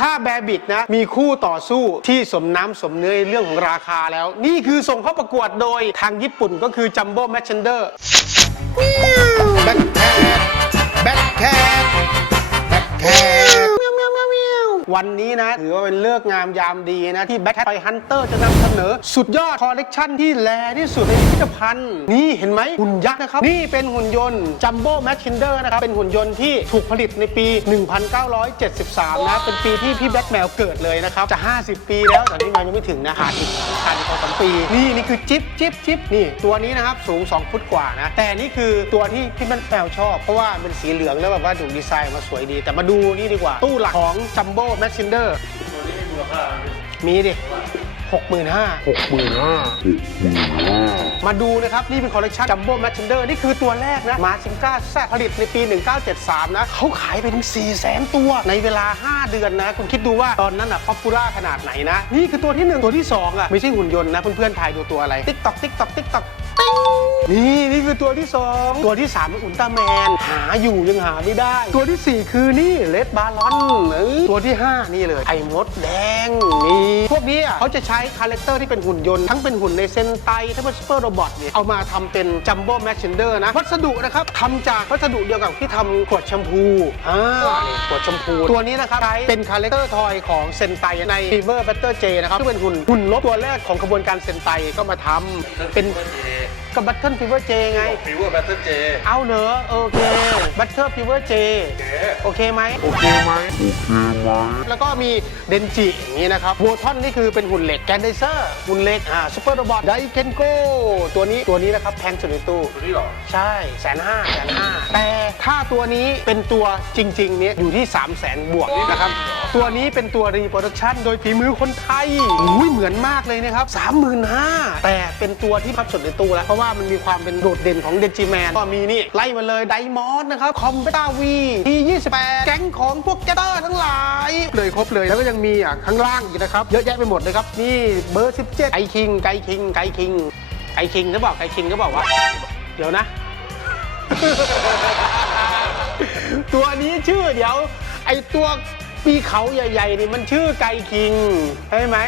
ถ้าแบบิดนะ มีคู่ต่อสู้ที่สมน้ำสมเนื้อเรื่องของราคาแล้ว นี่คือส่งเข้าประกวดโดยทางญี่ปุ่นก็คือจัมโบ้แมชเชนเดอร์ วันนี้นะถือว่าเป็นเลิกงามยามดีนะ ที่แบ็คแคทไฟฮันเตอร์จะนำเสนอ สุดยอดคอลเลกชันที่แลที่สุดในพิพิธภัณฑ์ นี่เห็นไหมหุ่นยักษ์นะครับ นี่เป็นหุ่นยนต์จัมโบ้แมชเชนเดอร์นะครับ เป็นหุ่นยนต์ที่ถูกผลิตในปี 1973 นะ เป็นปีที่พี่แบ็คแมวเกิดเลยนะครับ จะ 50 ปีแล้วแต่นี่มันยังไม่ถึงนะขาดอีกขาดอีกสองสาปี นี่นี่คือจิ๊บจิ๊บจิ๊บนี่ตัวนี้นะครับสูง 2 ฟุตกว่านะ แต่นี่คือตัวที่พี่แบ็คแมวชอบ เพราะว่าเป็นสีเหลืองแล้วแบบว่าดูดีไซน์มาสวยดี แต่มาดูนี่ดีกว่าตู้หลักของจัมโบ้แมชเชนเดอร์ตัวนี้มีมูลค่าไหมมีดิหกหมื่นห้าหกหมื่นห้ามาดูนะครับ นี่เป็นคอลเลคชันจัมโบ้แมชเชนเดอร์นี่คือตัวแรกนะ มาซิงก้าแซผลิตในปี 1973 นะเขาขายไปถึง 4 0 0แสนตัวในเวลา 5 เดือนนะ คุณคิดดูว่าตอนนั้นอะป๊อปปูล่าขนาดไหนนะ นี่คือตัวที่ 1 ตัวที่ 2 อะ ไม่ใช่หุ่นยนต์นะ เพื่อนๆทายดูตัวอะไร ติ๊กตอกติ๊กตอกติ๊กตอก นี่นี่คือตัวที่ 2 ตัวที่3เป็นอุลตร้าแมน หาอยู่ยังหาไม่ได้ ตัวทีสี่4 คือนี่เลดบาลอนเอ้ยตัวที่ 5 นี่เลยไอ้มดแดงนี่พวกนี้อะเขาจะใช้คาแรคเตอร์ที่เป็นหุ่นยนต์ ทั้งเป็นหุ่นในเซนไตทั้งเป็นซูเปอร์โรบอทเนี่ยเอามาทำเป็นจัมโบ้แมชเชนเดอร์นะ วัสดุนะครับทำจากวัสดุเดียวกับที่ทำขวดแชมพูอ่านี่ขวดแชมพู ตัวนี้นะครับใช้เป็นคาแรคเตอร์ทอยของเซนไตใน Fever Battle J นะครับซึ่งเป็นหุ่นหุ่นลบตัวแรกของขบวนการเซนไตก็มาทำเป็นกับบัตเทิลฟีเวอร์เจไง ฟิวเวอร์แบทเทิลเจเอาเหรอโอเคบัตเทิลฟีเวอร์เจโอเคโอเคไหม โอเคไหม แล้วก็มีเดนจิอย่างนี้นะครับโวทอนนี่คือเป็นหุ่นเหล็กแกนไดเซอร์หุ่นเหล็กอ่าซูเปอร์โรบอทไดเคนโกตัวนี้ตัวนี้นะครับแพงสุดในตู้ ตัวนี้เหรอ ใช่แสนห้าแสนห้าแต่ถ้าตัวนี้เป็นตัวจริงๆเนี่ยอยู่ที่ 3 0 0แสนบวกนะครับ ตัวนี้เป็นตัวรีโปรดักชันโดยฝีมือคนไทยอุ้ยเหมือนมากเลยนะครับ 35,000แต่เป็นตัวที่พับสุดในตู้แล้วเพราะว่าว่ามันมีความเป็นโดดเด่นของเดจิแมนก็มีนี่ ไล่มาเลยไดมอนด์นะครับ คอมเบต้าวีที28 แก๊งของพวกแกเตอร์ทั้งหลาย เลยครบเลยแล้วก็ยังมีอะข้างล่างอีกนะครับ เยอะแยะไปหมดเลยครับ นี่เบอร์ 17 ไกคิง ไกคิง ไกคิง ไกคิงเขาบอกไกคิงเขาบอกว่า เดี๋ยวนะ ตัวนี้ชื่อเดี๋ยว ไอตัวปีเขาใหญ่ๆนี่มันชื่อไก่คิงใช่ไหม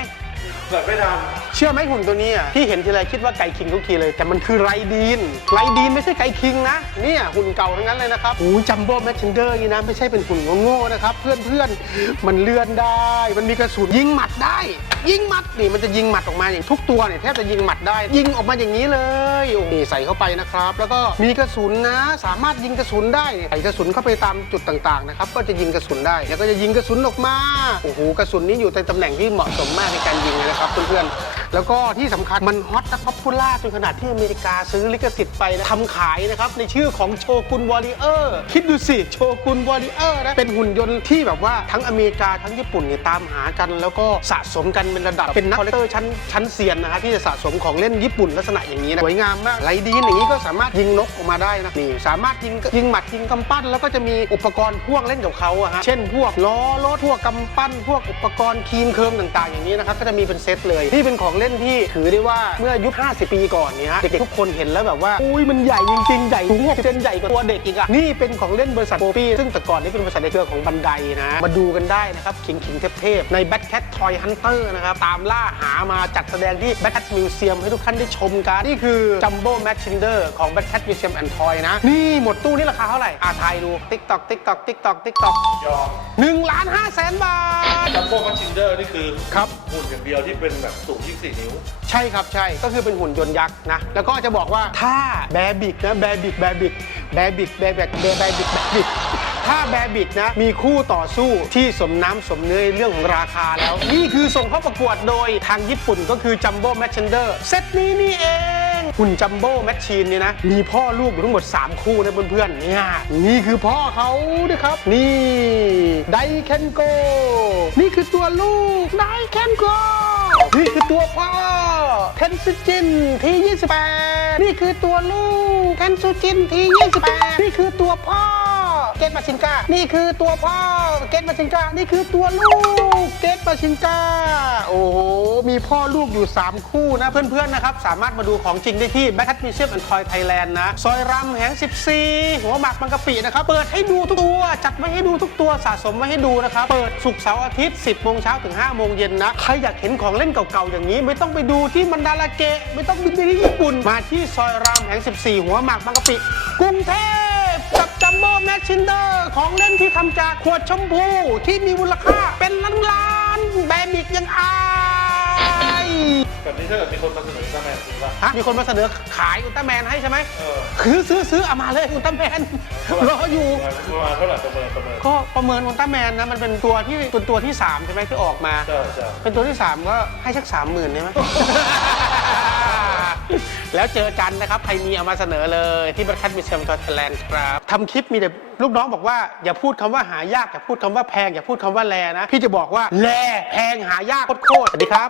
เกิดไม่ทันเชื่อไหมหุ่นตัวนี้อะที่เห็นทีไรคิดว่าไก่คิงทุกทีเลย แต่มันคือไรดีนไรดีนไม่ใช่ไก่คิงนะเนี่ยหุ่นเก่าทั้งนั้นเลยนะครับโอ้จัมโบ้แมชเชนเดอร์นี่นะไม่ใช่เป็นหุ่นโง่ๆนะครับเพื่อนๆมันเลื่อนได้ มันมีกระสุนยิงหมัดได้ ยิงหมัดนี่มันจะยิงหมัดออกมาอย่างทุกตัวเนี่ยแทบจะยิงหมัดได้ ยิงออกมาอย่างนี้เลยโอ้โหใส่เข้าไปนะครับ แล้วก็มีกระสุนนะสามารถยิงกระสุนได้ใส่กระสุนเข้าไปตามจุดต่างๆนะครับก็จะยิงกระสุนได้แล้วก็จะยิงกระสุนออกมาโอ้โหกระสุนนี้อยู่ในตำแหน่งที่เหมาะสมมากในการยิงเลยนะครับเพื่อนๆ แล้วก็ที่สำคัญมันฮอตและป๊อปปูล่าจนขนาดที่อเมริกาซื้อลิขสิทธิ์ไปนะทำขายนะครับ ในชื่อของโชกุนวอริเออร์คิดดูสิโชกุนวอริเออร์นะ เป็นหุ่นยนต์ที่แบบว่าทั้งอเมริกาทั้งญี่ปุ่นเนี่ยตามหากัน แล้วก็สะสมกันเป็นระดับเป็นนักคอลเลกเตอร์ชั้นชั้นเซียนนะฮะที่จะสะสมของเล่นญี่ปุ่นลักษณะอย่างนี้นะสวยงามมากไรดีนอย่างนี้ก็สามารถยิงนกออกมาได้นะนี่สามารถยิงยิงหมัดยิงกำปั้น แล้วก็จะมีอุปกรณ์พ่วงเล่นกับเขาอะฮะเช่น พวกล้อรถพวกกำปั้น พวกอุปกรณ์ครีมเคิร์มต่าง ๆอย่างนี้นะครับก็จะมีเป็นเซตเลยนี่เป็นของเล่นที่ถือได้ว่าเมื่อยุค 50 ปีก่อนเนี่ยฮะเด็กๆทุกคนเห็นแล้วแบบว่าอุ้ยมันใหญ่จริงๆใหญ่สูง6เซนใหญ่กว่าตัวเด็กอีกอะนี่เป็นของเล่นบริษัทโปปี้ซึ่งแต่ก่อนนี่เป็นบริษัทในเครือของบันไดนะมาดูกันได้นะครับขิงขิงๆเทพๆใน Bad Cat Toy Hunter นะครับตามล่าหามาจัดแสดงที่ Bad Cat Museum ให้ทุกท่านได้ชมกันนี่คือ Jumbo Match Chinder ของ Bad Cat Museum and Toy นะ นี่หมดตู้นี่ราคาเท่าไหร่อาทายดู TikTok TikTok TikTok TikTok ยอม1ล้าน5แสนบาท จัมโบ้มัชชินเดอร์นี่คือครับ หุ่นอย่างเดียวที่เป็นแบบสูง24 นิ้ว ใช่ครับใช่ก็คือเป็นหุ่นยนต์ยักษ์นะ แล้วก็จะบอกว่าถ้าแบร์บิกนะแบร์บิกแบร์บิกแบร์บิกแบร์บิกแบร์บิกแบร์บิกถ้าแบร์บิกนะ มีคู่ต่อสู้ที่สมน้ำสมเนื้อในเรื่องของราคาแล้ว นี่คือส่งเข้าประกวดโดยทางญี่ปุ่นก็คือจัมโบ้แมชเชนเดอร์เซตนี้นี่เอง หุ่นจัมโบ้แมชชีนเนี่ยนะ มีพ่อลูกอยู่ทั้งหมด 3 คู่นะเพื่อนๆเนี่ยนี่คือพ่อเขานะครับ นี่ไดเคนโก นี่คือตัวลูกไดเคนโก นี่คือตัวพ่อเทนซูจินที่ 28 นี่คือตัวลูกเทนซูจินที่ 28 นี่คือตัวพ่อ กตมาชินกานี่คือตัวพ่อเกตมาชินกานี่คือตัวลูกเกตมาชินกาโอ้โห มีพ่อลูกอยู่ 3 คู่นะเพื่อนๆนะครับ สามารถมาดูของจริงได้ที่แบ c คัตมิเซียมแอนด์ทอยไทยแลนด์นะ ซอยรำแหง 14 หัวหมากบางกะปินะครับ เปิดให้ดูทุกตัว จัดไว้ให้ดูทุกตัวสะสมไว้ให้ดูนะครับ เปิดศุกร์เสาร์อาทิตย์ 10โมงเช้าถึง5โมงเย็นนะ ใครอยากเห็นของเล่นเก่าๆอย่างนี้ ไม่ต้องไปดูที่มันดาราเกะไม่ต้องบินไปที่ญี่ปุ่นมาที่ซอยรามแห่ง14 หัวหมากบางกะปิกรุงเทพ กับจัมโบ้แม็กชินเดอร์ของเล่นที่ทำจากขวดชมพูที่มีมูลค่าเป็นล้านล้านๆแบบบิกยังอายแบบนี้ถ้าเกิดมีคนมาเสนออุลตร้าแมนจริงป่ะฮะมีคนมาเสนอขายอุลตร้าแมนให้ใช่ไหมเออคือซื้อซื้อเอามาเลยอุลตร้าแมนรออยู่ ประมาณเท่าไหร่ประเมินประเมินก็ประเมินอุลตร้าแมนนะมันเป็นตัวที่เป็นตัวที่ 3 ใช่ไหมที่ออกมา ใช่ใช่เป็นตัวที่ 3 ก็ให้สักสามหมื่นใช่ไหม แล้วเจอกันนะครับใครมีเอามาเสนอเลยที่บริษัทมิเชลทอร์แลนด์ครับทำคลิปมีแต่ลูกน้องบอกว่าอย่าพูดคำว่าหายากอย่าพูดคำว่าแพงอย่าพูดคำว่าแลนะ พี่จะบอกว่าแลแพงหายากโคตรสวัสดีครับ